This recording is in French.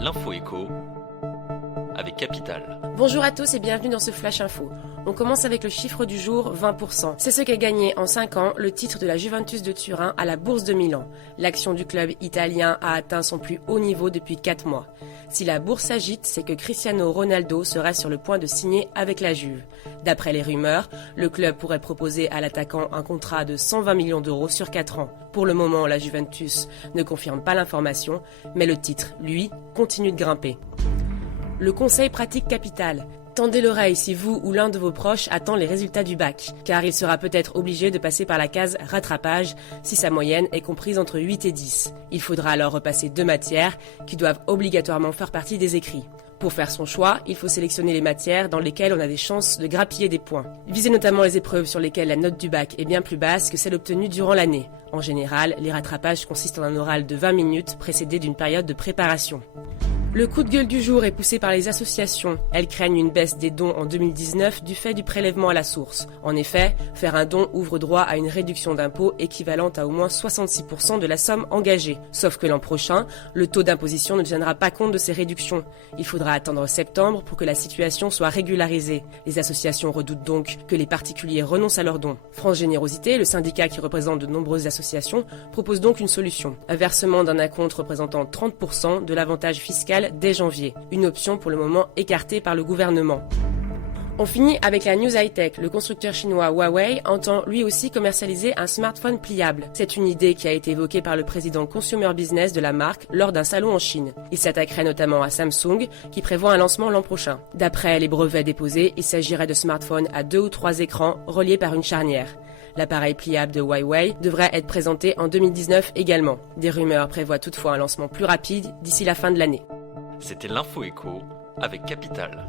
L'info écho avec Capital. Bonjour à tous et bienvenue dans ce Flash Info. On commence avec le chiffre du jour, 20%. C'est ce qu'a gagné en 5 ans le titre de la Juventus de Turin à la Bourse de Milan. L'action du club italien a atteint son plus haut niveau depuis 4 mois. Si la bourse s'agite, c'est que Cristiano Ronaldo serait sur le point de signer avec la Juve. D'après les rumeurs, le club pourrait proposer à l'attaquant un contrat de 120 millions d'euros sur 4 ans. Pour le moment, la Juventus ne confirme pas l'information, mais le titre, lui, continue de grimper. Le conseil pratique Capital. Tendez l'oreille si vous ou l'un de vos proches attend les résultats du bac, car il sera peut-être obligé de passer par la case rattrapage si sa moyenne est comprise entre 8 et 10. Il faudra alors repasser 2 matières qui doivent obligatoirement faire partie des écrits. Pour faire son choix, il faut sélectionner les matières dans lesquelles on a des chances de grappiller des points. Visez notamment les épreuves sur lesquelles la note du bac est bien plus basse que celle obtenue durant l'année. En général, les rattrapages consistent en un oral de 20 minutes précédé d'une période de préparation. Le coup de gueule du jour est poussé par les associations. Elles craignent une baisse des dons en 2019 du fait du prélèvement à la source. En effet, faire un don ouvre droit à une réduction d'impôt équivalente à au moins 66% de la somme engagée. Sauf que l'an prochain, le taux d'imposition ne tiendra pas compte de ces réductions. Il faudra attendre septembre pour que la situation soit régularisée. Les associations redoutent donc que les particuliers renoncent à leurs dons. France Générosité, le syndicat qui représente de nombreuses associations, propose donc une solution. Un versement d'un acompte représentant 30% de l'avantage fiscal dès janvier, une option pour le moment écartée par le gouvernement. On finit avec la news high-tech. Le constructeur chinois Huawei entend lui aussi commercialiser un smartphone pliable. C'est une idée qui a été évoquée par le président consumer business de la marque lors d'un salon en Chine. Il s'attaquerait notamment à Samsung qui prévoit un lancement l'an prochain. D'après les brevets déposés, il s'agirait de smartphones à 2 ou 3 écrans reliés par une charnière. L'appareil pliable de Huawei devrait être présenté en 2019 également. Des rumeurs prévoient toutefois un lancement plus rapide d'ici la fin de l'année. C'était l'info écho avec Capital.